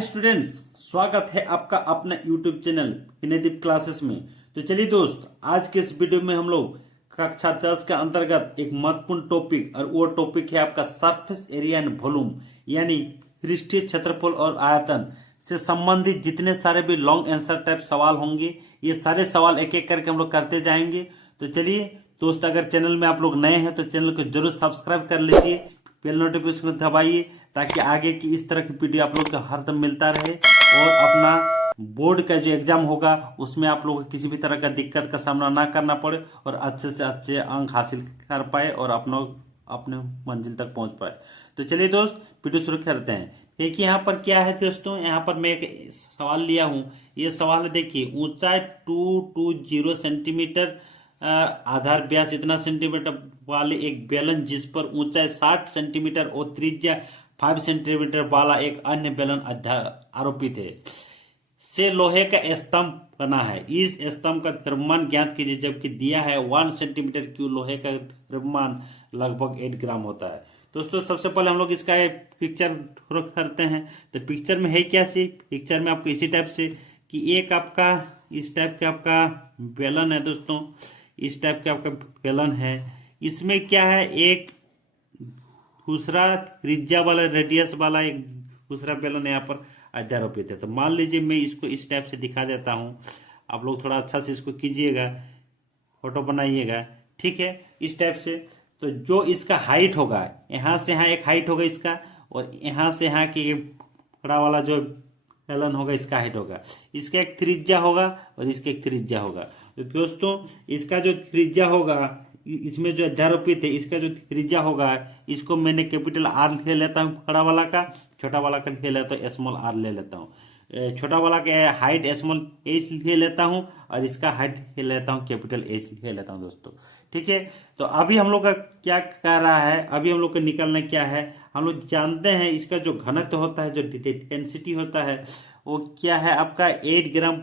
Students, स्वागत है आपका अपना यूट्यूब चैनल विनयदीप क्लासेस में। तो चलिए दोस्त, आज के इस वीडियो में हम लोग कक्षा 10 के अंतर्गत एक महत्वपूर्ण टॉपिक, और वो टॉपिक है आपका सरफेस एरिया एंड वॉल्यूम, यानी पृष्ठीय क्षेत्रफल और आयतन से संबंधित जितने सारे भी लॉन्ग आंसर टाइप सवाल होंगे, ये सारे सवाल एक एक करके हम लोग करते जाएंगे। तो चलिए दोस्त, अगर चैनल में आप लोग नए हैं तो चैनल को जरूर सब्सक्राइब कर लीजिए, बेल नोटिफिकेशन दबाइए, ताकि आगे की इस तरह की वीडियो आप लोग को हरदम मिलता रहे और अपना बोर्ड का जो एग्जाम होगा उसमें आप लोगों को किसी भी तरह का दिक्कत का सामना ना करना पड़े और अच्छे से अच्छे अंक हासिल कर पाए और अपने मंजिल तक पहुंच पाए। तो चलिए दोस्त, वीडियो शुरू करते हैं। देखिए यहाँ पर क्या है दोस्तों, यहाँ पर मैं एक सवाल लिया हूँ। ये सवाल है, देखिए ऊंचाई 220 सेंटीमीटर, आधार व्यास इतना सेंटीमीटर वाले एक बेलन जिस पर ऊंचाई 60 सेंटीमीटर और त्रिज्या 5 सेंटीमीटर वाला एक अन्य बेलन आरोपित है, से लोहे का स्तंभ बना है। इस स्तंभ का द्रव्यमान ज्ञात कीजिए, जबकि दिया है 1 सेंटीमीटर क्यूब लोहे का द्रव्यमान लगभग 8 ग्राम होता है। दोस्तों सबसे पहले हम लोग इसका एक पिक्चर करते हैं। तो पिक्चर में है क्या चीज, पिक्चर में आपको इसी टाइप से कि एक आपका इस टाइप का आपका बेलन है दोस्तों, इस टाइप का आपका बेलन है। इसमें क्या है, एक दूसरा त्रिज्या वाला रेडियस वाला एक दूसरा बेलन यहाँ पर अध्यारोपित है। तो मान लीजिए मैं इसको इस टाइप से दिखा देता हूँ, आप लोग थोड़ा अच्छा से इसको कीजिएगा, फोटो बनाइएगा, ठीक है, इस टाइप से। तो जो इसका हाइट होगा, यहाँ से यहाँ एक हाइट होगा इसका, और यहाँ से यहाँ की बड़ा वाला जो बेलन होगा इसका हाइट होगा, इसका एक त्रिज्या होगा और इसका एक त्रिज्या होगा। तो दोस्तों इसका जो त्रिज्या होगा, इसमें जो अध्यारोपित है, इसका जो त्रिज्या होगा, इसको मैंने कैपिटल आर ले लेता हूँ बड़ा वाला का, छोटा वाला का ले लेता हूँ स्मॉल आर ले लेता हूँ। छोटा वाला का हाइट स्मॉल एच ले लेता हूँ और इसका हाइट ले लेता हूँ कैपिटल एच ले लेता हूँ दोस्तों, ठीक है। तो अभी हम लोग का क्या कर रहा है, अभी हम लोग का निकलना क्या है, हम लोग जानते हैं इसका जो घनत्व होता है, जो डेंसिटी होता है, वो क्या है आपका 8 ग्राम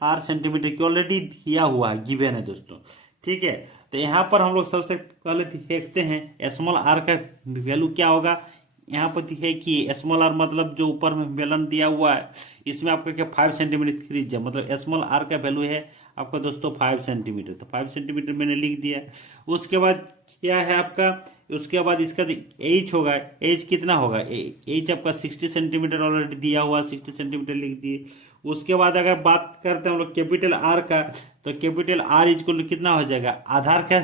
आर सेंटीमीटर की ऑलरेडी दिया हुआ है, गिवन है दोस्तों, ठीक है। तो यहाँ पर हम लोग सबसे पहले देखते हैं स्मॉल आर का वैल्यू क्या होगा। यहाँ पर दिखे कि स्मॉल आर मतलब जो ऊपर में बेलन दिया हुआ है, इसमें आपका क्या 5 सेंटीमीटर त्रिज्या, मतलब स्मॉल आर का वैल्यू है आपका दोस्तों 5 सेंटीमीटर। तो 5 सेंटीमीटर मैंने लिख दिया। उसके बाद क्या है आपका, उसके बाद इसका जो एच होगा, एच कितना होगा, एच आपका 60 सेंटीमीटर ऑलरेडी दिया हुआ, 60 सेंटीमीटर लिख दिए। उसके बाद अगर बात करते हैं हम लोग कैपिटल आर का, तो कैपिटल आर इक्वल कितना हो जाएगा, आधार का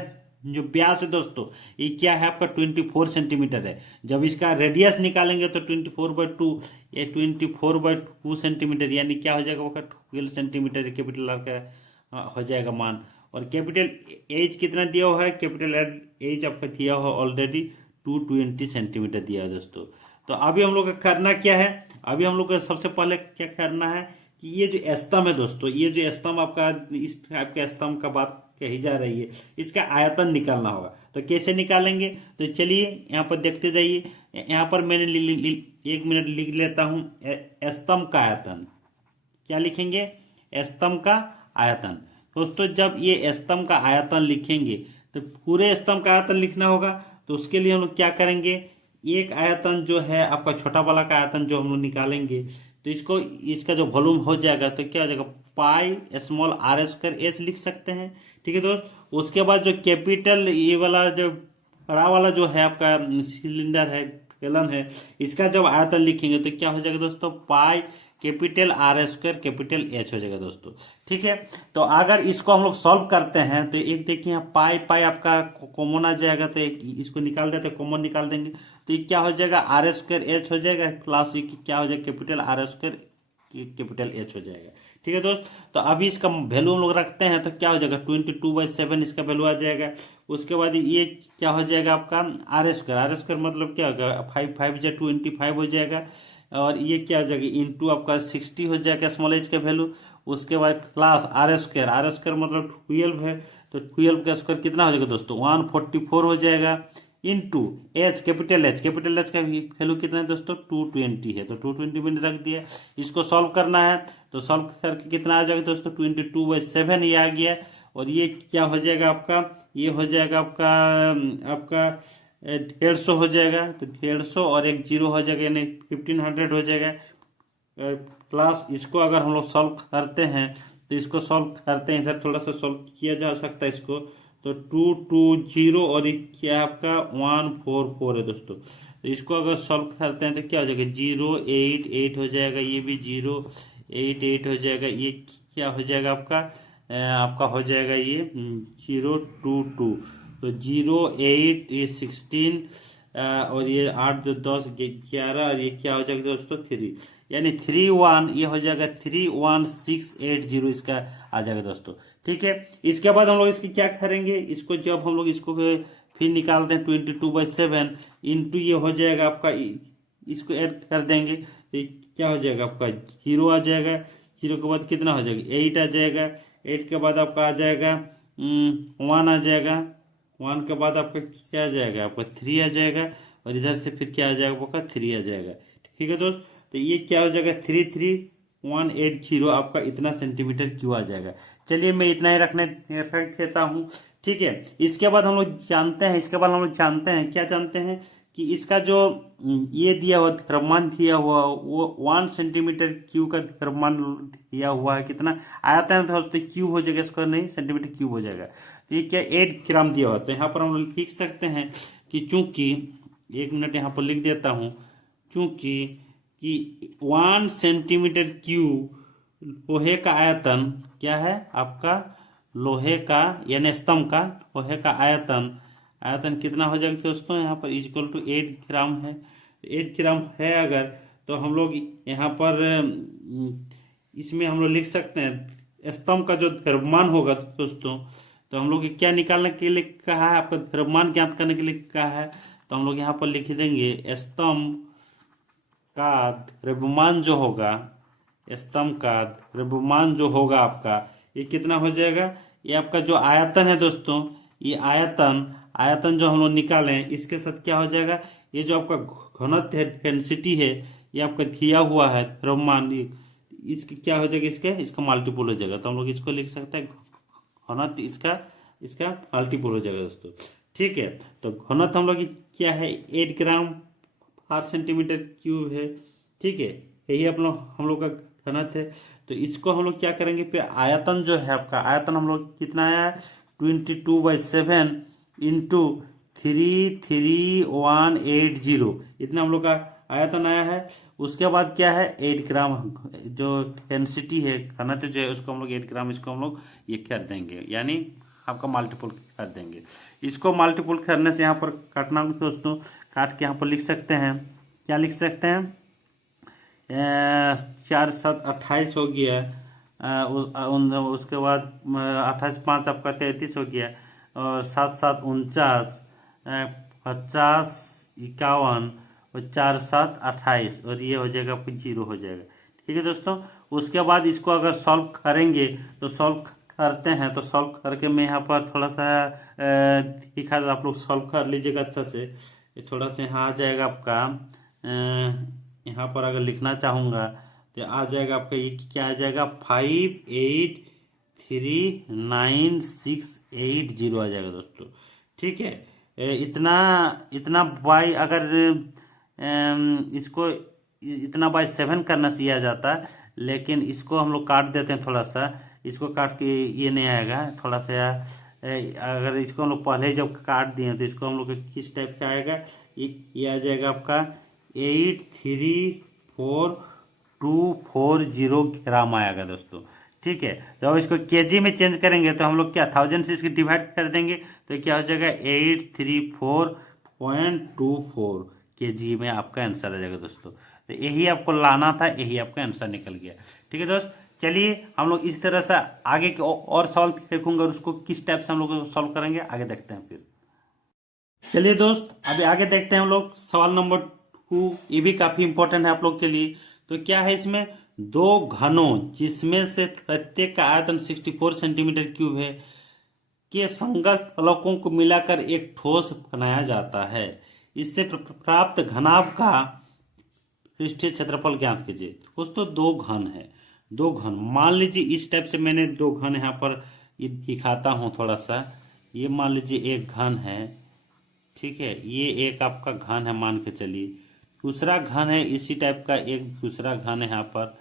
जो व्यास है दोस्तों, ये क्या है आपका 24 सेंटीमीटर है। जब इसका रेडियस निकालेंगे तो 24/2, ये 24/2 सेंटीमीटर, यानी क्या हो जाएगा वो 12 सेंटीमीटर कैपिटल आर का हो जाएगा मान। और कैपिटल एच कितना दिया हुआ है, कैपिटल एच आपका दिया हुआ ऑलरेडी 220 सेंटीमीटर दिया है दोस्तों। तो अभी हम लोग का करना क्या है, अभी हम लोग का सबसे पहले क्या करना है कि ये जो स्तंभ है दोस्तों, ये जो स्तंभ आपका इस टाइप के स्तंभ का बात कही जा रही है, इसका आयतन निकालना होगा। तो कैसे निकालेंगे, तो चलिए यहाँ पर देखते जाइए। यहाँ पर मैंने 1 मिनट लिख लेता हूँ, स्तंभ का आयतन। क्या लिखेंगे, स्तंभ का आयतन। दोस्तों जब ये स्तंभ का आयतन लिखेंगे तो पूरे स्तंभ का आयतन लिखना होगा। तो उसके लिए हम लोग क्या करेंगे, एक आयतन जो है आपका छोटा वाला का आयतन जो हम लोग निकालेंगे, तो इसको इसका जो वॉल्यूम हो जाएगा तो क्या हो जाएगा, pi small r square h लिख सकते हैं, ठीक है दोस्त। उसके बाद जो कैपिटल ये वाला जो बड़ा वाला जो है आपका सिलेंडर है, बेलन है, इसका जब आयतन लिखेंगे तो क्या हो जाएगा दोस्तों, pi capital R square capital H हो जाएगा दोस्तों, ठीक है। तो अगर इसको हम लोग सॉल्व करते हैं तो एक देखिए यहाँ पाई पाई आपका कॉमन आ जाएगा, तो एक इसको निकाल देते हैं, कॉमन निकाल देंगे तो ये क्या हो जाएगा, आर स्क्वायर एच हो जाएगा, प्लस ये क्या हो जाएगा, capital R square capital H हो जाएगा, ठीक है दोस्त। तो अभी इसका वैल्यू हम लोग रखते हैं तो क्या हो जाएगा, 22/7 इसका वैल्यू आ जाएगा। उसके बाद ये क्या हो जाएगा आपका आर स्क्वायर मतलब क्या होगा, 5 हो जाएगा, और ये क्या हो जाएगा इंटू आपका 60 हो जाएगा स्मॉल एच का वैल्यू। उसके बाद प्लस आर स्क्वायर मतलब 12 है, तो 12 का स्क्वायर कितना हो जाएगा दोस्तों, 144 हो जाएगा, इंटू एच कैपिटल एच का वैल्यू कितना है दोस्तों, 220 है। तो 220 मैंने रख दिया। इसको सॉल्व करना है तो सॉल्व करके कितना आ जाएगा दोस्तों, 22/7 ये आ गया। और ये क्या हो जाएगा आपका, ये हो जाएगा आपका आपका 150 हो जाएगा, तो 150 और एक जीरो हो जाएगा, यानी 1500 हो जाएगा। प्लस इसको अगर हम लोग सॉल्व करते हैं तो इसको सॉल्व करते हैं, इधर थोड़ा सा सॉल्व किया जा सकता है इसको, तो 220 और ये क्या है आपका 144 है दोस्तों। तो इसको अगर सॉल्व करते हैं तो क्या हो जाएगा 088 हो जाएगा, ये भी 088 हो जाएगा, ये क्या हो जाएगा आपका आपका हो जाएगा ये 022, तो 08 ये 16 और ये 8 जो 10 11 और ये क्या हो जाएगा दोस्तों 3, यानी 31 ये हो जाएगा 31680 इसका आ जाएगा दोस्तों। ठीक है, इसके बाद हम लोग इसकी क्या करेंगे, इसको जब हम लोग इसको फिर निकालते हैं 22/7 इंटू ये हो जाएगा आपका, इसको ऐड कर देंगे तो क्या हो जाएगा आपका 0 आ जाएगा, 0 के बाद कितना हो जाएगा 8 आ जाएगा, 8 के बाद आपका आ जाएगा 1 आ जाएगा, 1 के बाद आपका क्या आ जाएगा आपका 3 आ जाएगा, और इधर से फिर क्या आ जाएगा आपका 3 आ जाएगा। ठीक है दोस्त, तो ये क्या हो जाएगा 33180 आपका इतना सेंटीमीटर क्यूब आ जाएगा। चलिए मैं इतना ही रख देता हूँ। ठीक है, इसके बाद हम लोग जानते हैं क्या जानते हैं कि इसका जो ये दिया हुआ द्रव्यमान दिया हुआ वो 1 सेंटीमीटर क्यूब का द्रव्यमान दिया हुआ है, कितना आयतन है दोस्तों क्यूब हो जाएगा, इसका नहीं सेंटीमीटर क्यूब हो जाएगा। तो ये क्या 8 ग्राम दिया हुआ, तो यहाँ पर हम लोग लिख सकते हैं कि चूंकि 1 मिनट यहाँ पर लिख देता हूँ, चूंकि कि 1 सेंटीमीटर क्यूब लोहे का आयतन क्या है आपका, लोहे का यानी स्तंभ का लोहे का आयतन कितना हो जाएगा दोस्तों, यहाँ पर इक्वल टू 8 ग्राम है। 8 ग्राम है अगर, तो हम लोग यहाँ पर इसमें हम लोग लिख सकते हैं स्तंभ का जो द्रव्यमान होगा दोस्तों, तो हम लोग क्या निकालने के लिए कहा है, आपका द्रव्यमान ज्ञात करने के लिए कहा है, तो हम लोग यहाँ पर लिख देंगे स्तंभ का द्रव्यमान जो होगा, स्तंभ का द्रव्यमान जो होगा आपका ये कितना हो जाएगा, ये आपका जो आयतन है दोस्तों, ये आयतन जो हम लोग निकाले हैं इसके साथ क्या हो जाएगा, ये जो आपका घनत्व है डेंसिटी है ये आपका दिया हुआ है द्रव्यमान, इसके क्या हो जाएगा, इसका मल्टीपल हो जाएगा, तो हम लोग इसको लिख सकते हैं घनत्व इसका मल्टीपल हो जाएगा दोस्तों। ठीक है, तो घनत्व हम लोग क्या है 8 ग्राम पर सेंटीमीटर क्यूब है। ठीक है, यही हम लोग का घनत्व है। तो इसको हम लोग क्या करेंगे, फिर आयतन जो है आपका आयतन हम लोग कितना आया 22/7 इंटू 33180 इतना हम लोग का आयतन आया है। उसके बाद क्या है 8 ग्राम जो डेंसिटी है घनत्व जो है उसको हम लोग 8 ग्राम इसको हम लोग ये कर देंगे, यानी आपका मल्टीपल कर देंगे। इसको मल्टीपल करने से यहाँ पर काटना दोस्तों, काट के यहाँ पर लिख सकते हैं, क्या लिख सकते हैं 4 7 28 हो गया, उसके बाद 28 5 आपका 33 हो गया, और 7 7 49 50 51 और 4 7 28 और ये हो जाएगा आपको 0 हो जाएगा। ठीक है दोस्तों, उसके बाद इसको अगर सॉल्व करेंगे तो सॉल्व करते हैं, तो सॉल्व करके मैं यहाँ पर थोड़ा सा दिखा, आप लोग सॉल्व कर लीजिएगा अच्छा से, ये थोड़ा सा यहाँ आ जाएगा आपका यहाँ पर अगर लिखना चाहूँगा तो आ जाएगा आपका ये क्या आ जाएगा 583960 आ जाएगा दोस्तों। ठीक है, इतना बाई अगर इसको इतना बाई 7 करना सिया जाता, लेकिन इसको हम लोग काट देते हैं थोड़ा सा, इसको काट के ये नहीं आएगा थोड़ा सा, अगर इसको हम लोग पहले जब काट दिए तो इसको हम लोग किस टाइप का आएगा, ये आ जाएगा आपका 834,240 ग्राम आएगा दोस्तों। ठीक है, जब इसको केजी में चेंज करेंगे तो हम लोग क्या 1000 से इसकी डिवाइड कर देंगे तो क्या हो जाएगा 834.24 केजी में आपका आंसर आ जाएगा दोस्तों। तो यही आपको लाना था, यही आपका आंसर निकल गया। ठीक है दोस्त, चलिए हम लोग इस तरह से आगे के और सवाल देखूंगे और उसको किस टाइप से हम लोग सॉल्व करेंगे आगे देखते हैं। फिर चलिए दोस्त अभी आगे देखते हैं हम लोग सवाल नंबर 2, ये भी काफी इंपॉर्टेंट है आप लोग के लिए। तो क्या है इसमें, 2 घनों जिसमें से प्रत्येक का आयतन 64 सेंटीमीटर क्यूब है के संगत फलकों को मिलाकर एक ठोस बनाया जाता है, इससे प्राप्त घनाभ का पृष्ठीय क्षेत्रफल ज्ञात कीजिए। दोस्तों 2 घन है, 2 घन मान लीजिए इस टाइप से मैंने 2 घन यहाँ पर दिखाता हूँ थोड़ा सा, ये मान लीजिए एक घन है, ठीक है, ये एक आपका घन है मान के चलिए, दूसरा घन है इसी टाइप का, एक दूसरा घन है यहाँ पर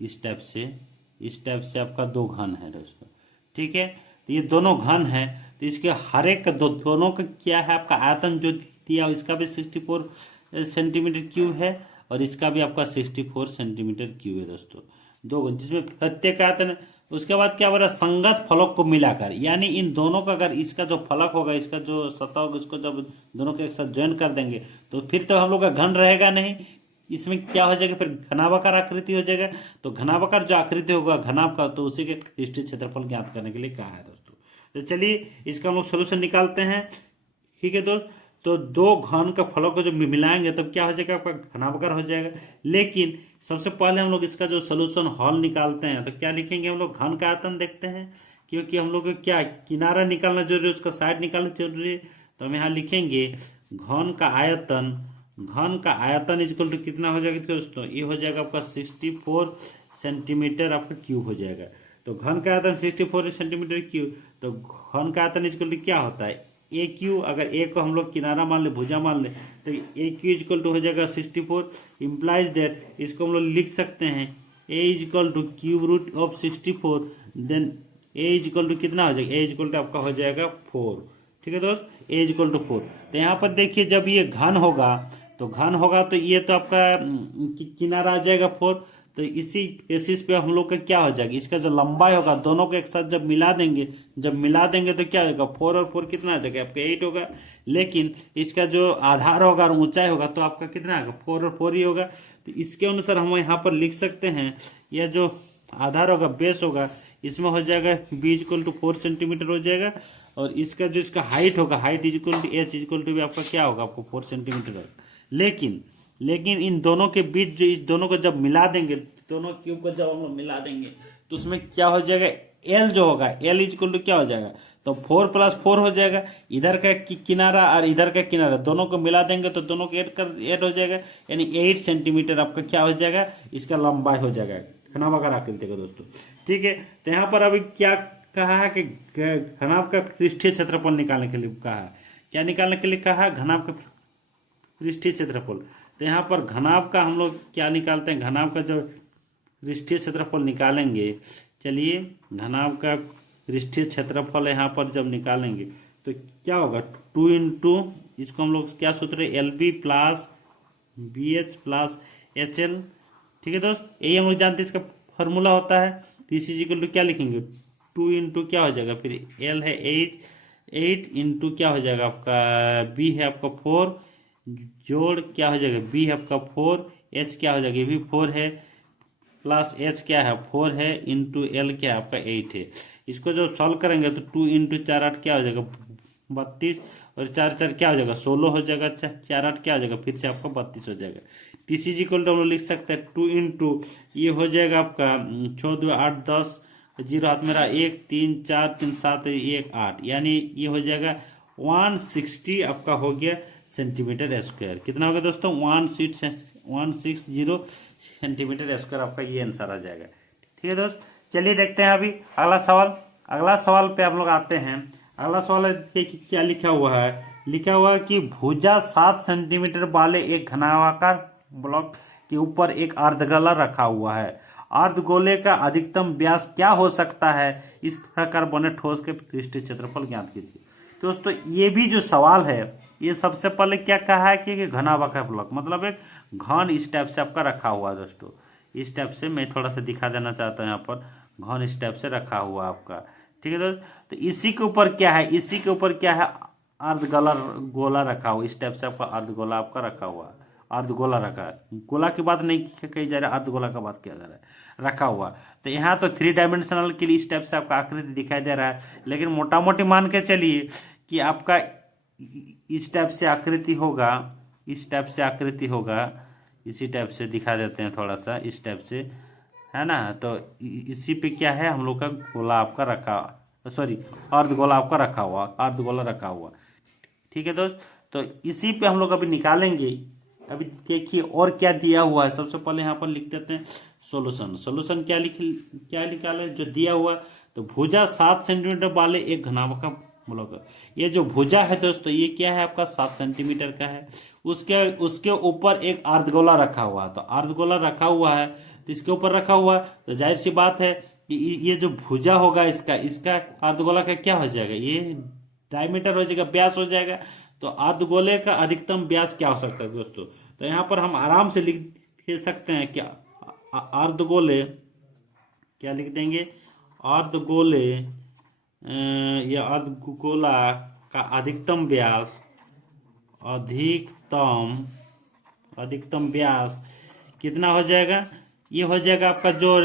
इस टाइप से आपका दो घन है दोस्तों। ठीक है, तो ये दोनों घन है, तो इसके हर एक का दोनों का क्या है आपका आयतन जो दिया, इसका भी 64 सेंटीमीटर क्यूब है और इसका भी आपका 64 सेंटीमीटर क्यूब है दोस्तों, दो घन जिसमें प्रत्येक आयतन है। उसके बाद क्या हो रहा है, संगत फलक को मिलाकर, यानी इन दोनों का अगर इसका जो फलक होगा, इसका जो सतह होगा, इसको जब दोनों के एक साथ ज्वाइन कर देंगे तो फिर तो हम लोग का घन रहेगा नहीं, इसमें क्या हो जाएगा, फिर घनाभाकार आकृति हो जाएगा। तो घनाभाकार जो आकृति होगा घनाभ का, तो उसी के पृष्ठीय क्षेत्रफल ज्ञात करने के लिए कहा है दोस्तों। तो चलिए इसका हम लोग सोल्यूशन निकालते हैं। ठीक है दोस्त, तो दो घन का फलों को जब मिलाएंगे तब क्या हो जाएगा, आपका घनाभाकार हो जाएगा। लेकिन सबसे पहले हम लोग इसका जो सोल्यूशन हल निकालते हैं तो क्या लिखेंगे, हम लोग घन का आयतन देखते हैं, क्योंकि हम लोग को क्या किनारा निकालना जरूरी है, उसका साइड निकालना जरूरी है। तो हम यहाँ लिखेंगे घन का आयतन इक्वल टू कितना हो जाएगा दोस्तों, ये हो जाएगा आपका 64 सेंटीमीटर आपका क्यूब हो जाएगा। तो घन का आयतन 64 सेंटीमीटर क्यूब, तो घन का आयतन इक्वल टू क्या होता है, ए क्यू, अगर ए को हम लोग किनारा मान ले, भुजा मान ले, तो ए क्यू इक्वल टू हो जाएगा 64, इम्प्लाइज दैट इसको हम लोग लिख सकते हैं A equal to cube root of 64, then A equal to कितना हो जाएगा, ए इक्वल टू आपका हो जाएगा 4। ठीक है दोस्त, ए इक्वल टू 4। तो यहाँ पर देखिए जब ये घन होगा तो ये तो आपका किनारा आ जाएगा 4, तो इसी बेसिस पे हम लोग का क्या हो जाएगा, इसका जो लंबाई होगा दोनों को एक साथ जब मिला देंगे तो क्या होगा, 4 और 4 कितना आ जाएगा, आपका 8 होगा। लेकिन इसका जो आधार होगा और ऊंचाई होगा तो आपका कितना आएगा, 4 और 4 ही होगा। तो इसके अनुसार हम यहाँ पर लिख सकते हैं, यह जो आधार होगा, बेस होगा, इसमें हो जाएगा बी इक्वल टू 4 सेंटीमीटर हो जाएगा, और इसका जो इसका हाइट होगा, height equal to h equal to भी आपका क्या होगा, आपको 4 सेंटीमीटर होगा। लेकिन इन दोनों के बीच जो इस दोनों को जब मिला देंगे, दोनों क्यूब को जब हम लोग मिला देंगे तो उसमें क्या हो जाएगा, एल जो होगा, एल इक्वल टू क्या हो जाएगा, तो 4 + 4 हो जाएगा। इधर का किनारा और इधर का किनारा दोनों को मिला देंगे तो दोनों को ऐड हो जाएगा, यानी 8 सेंटीमीटर आपका क्या हो जाएगा, इसका लंबाई हो जाएगा घनाभाकार आकृति का दोस्तों। ठीक है, तो यहाँ पर अभी क्या कहा है कि घनाभ का पृष्ठीय क्षेत्रफल निकालने के लिए कहा है, क्या निकालने के लिए कहा है, घनाभ का पृष्ठीय क्षेत्रफल। तो यहाँ पर घनाभ का हम लोग क्या निकालते हैं, घनाभ का जो पृष्ठीय क्षेत्रफल निकालेंगे, चलिए घनाभ का पृष्ठीय क्षेत्रफल यहाँ पर जब निकालेंगे तो क्या होगा, 2 इंटू इसको हम लोग क्या सूत्र है, l b plus b h plus h l. ठीक है दोस्त, यही हम लोग जानते हैं, इसका फॉर्मूला होता है। तो इसी इक्वल टू क्या लिखेंगे, 2 इंटू क्या हो जाएगा, फिर एल है 8 इंटू क्या हो जाएगा आपका, बी है आपका 4 जोड़ क्या हो जाएगा, बी है आपका 4, एच क्या हो जाएगा, ये भी 4 है, प्लस एच क्या है 4 है, इंटू एल क्या है आपका 8 है। इसको जब सॉल्व करेंगे तो 2 इंटू 4 8 क्या हो जाएगा 32, और 4 4 क्या हो जाएगा 16 हो जाएगा, 4 8 क्या हो जाएगा, फिर से आपका 32 हो जाएगा। तीसरी इक्वल टू हम लोग लिख सकते हैं 2 इंटू ये हो जाएगा आपका 6 2 8 10, 0 हाथ मेरा 1 3 4 3 7 1 8, यानी ये हो जाएगा 160 आपका हो गया सेंटीमीटर स्क्वायर। कितना होगा दोस्तों, 160 सेंटीमीटर स्क्वायर आपका ये आंसर आ जाएगा। ठीक है दोस्त, चलिए देखते हैं अभी अगला सवाल पे हम लोग आते हैं। अगला सवाल पे क्या लिखा हुआ है, लिखा हुआ है कि भुजा 7 सेंटीमीटर वाले एक घनाभाकार ब्लॉक के ऊपर एक अर्धगोला रखा हुआ है, अर्धगोले का अधिकतम व्यास क्या हो सकता है, इस प्रकार बने ठोस के पृष्ठीय क्षेत्रफल ज्ञात कीजिए। दोस्तों ये भी जो सवाल है, ये सबसे पहले क्या कहा है कि घनाभाकार ब्लॉक मतलब एक घन इस टाइप से आपका रखा हुआ है दोस्तों, इस टाइप से मैं थोड़ा सा दिखा देना चाहता हूँ, यहाँ पर घन इस टाइप से रखा हुआ आपका। ठीक है दोस्त, तो इसी के ऊपर क्या है, अर्धगोला रखा हुआ, इस टाइप से आपका अर्धगोला आपका रखा हुआ, अर्धगोला रखा है, गोला की बात नहीं कही जा रहा है, अर्धगोला का बात किया जा रहा है, रखा हुआ। तो यहाँ तो 3 डायमेंशनल के लिए इस टाइप से आपका आकृति दिखाई दे रहा है, लेकिन मोटा मोटी मान के चलिए कि आपका इस टाइप से आकृति होगा, इसी टाइप से दिखा देते हैं थोड़ा सा, इस टाइप से है ना। तो इसी पे क्या है, हम लोग का गोला आपका रखा, सॉरी अर्धगोला आपका रखा हुआ, अर्धगोला रखा हुआ। ठीक है दोस्त, तो इसी पे हम लोग अभी निकालेंगे। अभी देखिए और क्या दिया हुआ है, सबसे पहले यहाँ पर लिख देते हैं सोल्यूशन क्या निकाले जो दिया हुआ। तो भुजा 7 सेंटीमीटर वाले एक घनाभाकार ब्लॉक। ये जो भुजा है दोस्तों, ये क्या है आपका 7 सेंटीमीटर का है। उसके ऊपर एक अर्धगोला रखा हुआ है, तो अर्धगोला रखा हुआ है तो इसके ऊपर रखा हुआ है, तो जाहिर सी बात है कि ये जो भुजा होगा इसका अर्धगोला का क्या हो जाएगा, ये डायमीटर हो जाएगा, व्यास हो जाएगा। तो अर्धगोले का अधिकतम व्यास क्या हो सकता है दोस्तों, तो यहाँ पर हम आराम से लिख सकते हैं कि अर्धगोले, क्या लिख देंगे, अर्धगोले या अर्धगोला का अधिकतम व्यास, अधिकतम व्यास कितना हो जाएगा, ये हो जाएगा आपका जो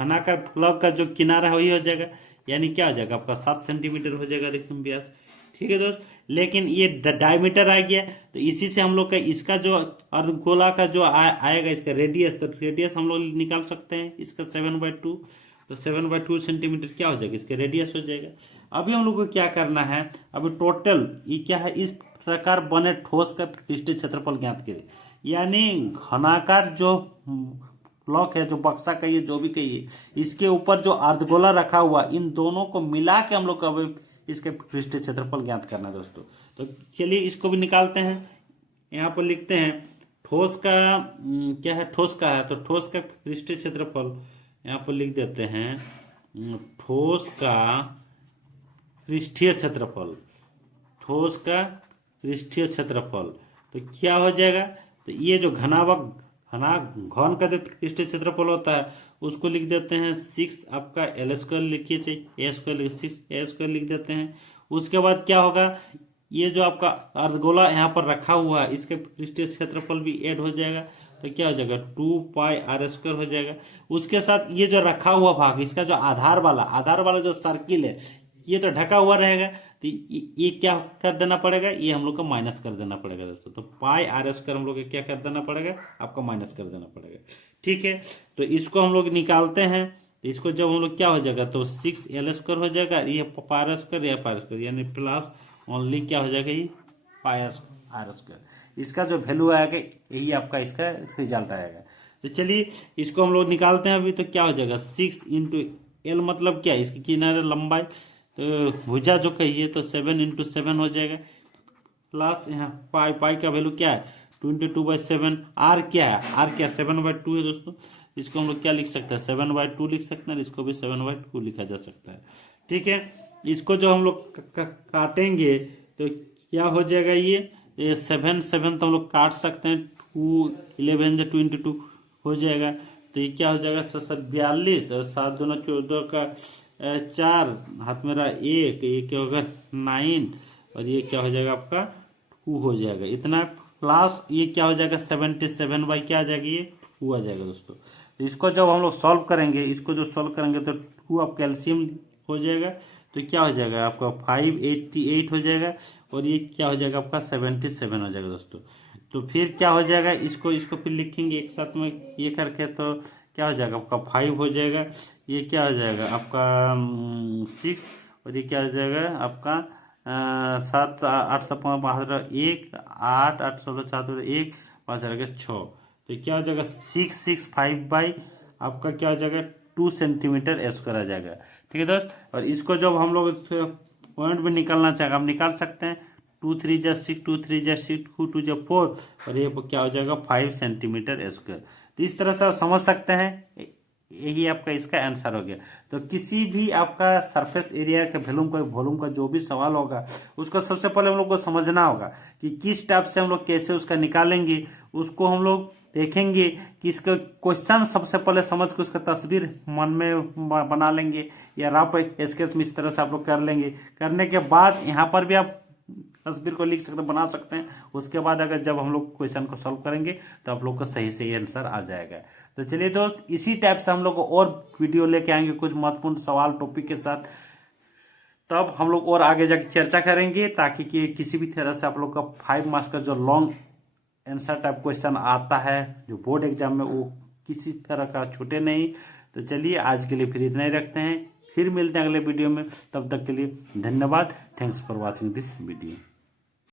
घनाकार ब्लॉक का जो किनारा है वही हो जाएगा, यानी क्या हो जाएगा आपका 7 सेंटीमीटर हो जाएगा अधिकतम व्यास। ठीक है दोस्त, लेकिन ये डायमीटर आ गया, तो इसी से हम लोग का इसका जो अर्धगोला का जो आएगा इसका रेडियस, तो रेडियस हम लोग निकाल सकते हैं इसका 7/2, तो 7/2 सेंटीमीटर क्या हो जाएगा, इसका रेडियस हो जाएगा। अभी हम लोग को क्या करना है, अभी टोटल ये क्या है, इस प्रकार बने ठोस का पृष्ठीय क्षेत्रफल ज्ञात करें, यानी घनाकार जो ब्लॉक है, जो बक्सा कहिए जो भी कहिए, इसके ऊपर जो अर्धगोला रखा हुआ, इन दोनों को मिला के हम लोग का इसके पृष्ठीय क्षेत्रफल ज्ञात करना है दोस्तों। तो चलिए इसको भी निकालते हैं। यहाँ पर लिखते हैं ठोस का क्या है, ठोस का है, तो ठोस का पृष्ठीय क्षेत्रफल यहाँ पर लिख देते हैं, ठोस का पृष्ठीय क्षेत्रफल, ठोस का पृष्ठीय क्षेत्रफल तो क्या हो जाएगा, तो ये जो घन का जो पृष्ठीय क्षेत्रफल होता है उसको लिख देते हैं 6 आपका L² लिखिए, चाहिए A² 6 A² लिख देते हैं। उसके बाद क्या होगा, ये जो आपका अर्धगोला यहाँ पर रखा हुआ है इसके पृष्ठीय क्षेत्रफल भी ऐड हो जाएगा, तो क्या हो जाएगा 2πr² हो जाएगा। उसके साथ ये जो रखा हुआ भाग, इसका जो आधार वाला जो सर्किल है ये तो ढका हुआ रहेगा, तो ये क्या कर देना पड़ेगा, ये हम लोग को माइनस कर देना पड़ेगा दोस्तों। तो πr² हम लोग को क्या कर देना पड़ेगा, आपको माइनस कर देना पड़ेगा। ठीक है, तो इसको हम लोग निकालते हैं, तो इसको जब हम लोग क्या हो जाएगा, तो 6L² हो जाएगा, ये πr², यानी प्लस ओनली क्या हो जाएगा, ये πr²। इसका जो वैल्यू आएगा यही आपका इसका रिजल्ट आएगा। तो चलिए इसको हम लोग निकालते हैं अभी, तो क्या हो जाएगा 6 × L मतलब क्या, इसकी किनारे लंबाई, तो भुजा जो कहिए तो 7 × 7 हो जाएगा, प्लस यहाँ पाई का वैल्यू क्या है 22/7। आर क्या है, 7/2 है दोस्तों। इसको हम लोग क्या लिख सकते हैं, 7/2 लिख सकते हैं, इसको भी 7/2 लिखा जा सकता है। ठीक है, इसको जो हम लोग काटेंगे तो क्या हो जाएगा, ये 7 तो हम लोग काट सकते हैं, 2 11 22 हो जाएगा, तो ये क्या हो जाएगा 42 और 7 दूना 14 का 4 हाथ मेरा 1, ये क्या होगा 9 और ये क्या हो जाएगा आपका 2 हो जाएगा इतना, प्लस ये क्या हो जाएगा 77 बाई क्या आ जाएगा, ये 2 आ जाएगा दोस्तों। तो इसको जब हम लोग सॉल्व करेंगे, इसको जो सॉल्व करेंगे तो 2 आप कैल्शियम हो जाएगा, तो क्या हो जाएगा आपका 588 हो जाएगा, और ये क्या हो जाएगा आपका 77 हो जाएगा दोस्तों। तो फिर क्या हो जाएगा, इसको फिर लिखेंगे एक साथ में ये करके, तो क्या हो जाएगा आपका 5 हो जाएगा, ये क्या हो जाएगा आपका 6, और ये क्या हो जाएगा आपका 7 8 7 5 1 8 8 16 4 1 5 6, तो क्या हो जाएगा 665 बाई आपका क्या हो जाएगा 2 सेंटीमीटर² आ जाएगा। ठीक है दोस्त, और इसको जब हम लोग पॉइंट में निकालना चाहेंगे आप निकाल सकते हैं, 2 3 जा 6 2 3 जा 6 2 2 जा 4 और ये क्या हो जाएगा 5 सेंटीमीटर²। तो इस तरह से आप समझ सकते हैं, यही आपका इसका आंसर हो गया। तो किसी भी आपका सरफेस एरिया के वॉल्यूम का जो भी सवाल होगा उसको सबसे पहले हम लोग को समझना होगा कि किस टाइप से हम लोग कैसे उसका निकालेंगे, उसको हम लोग देखेंगे कि इसका क्वेश्चन सबसे पहले समझ के उसका तस्वीर मन में बना लेंगे या रफ स्केच में इस तरह से आप लोग कर लेंगे। करने के बाद यहाँ पर भी आप तस्वीर को लिख सकते बना सकते हैं। उसके बाद अगर जब हम लोग क्वेश्चन को सॉल्व करेंगे तो आप लोग को सही से आंसर आ जाएगा। तो चलिए दोस्त, इसी टाइप से हम लोग और वीडियो लेके आएंगे कुछ महत्वपूर्ण सवाल टॉपिक के साथ, तब हम लोग और आगे जाके चर्चा करेंगे, ताकि कि किसी भी तरह से आप लोग का 5 मार्क्स का जो लॉन्ग आंसर टाइप क्वेश्चन आता है जो बोर्ड एग्जाम में, वो किसी तरह का छूटे नहीं। तो चलिए आज के लिए फिर इतना ही रखते हैं, फिर मिलते हैं अगले वीडियो में। तब तक के लिए धन्यवाद। Thanks for watching this video.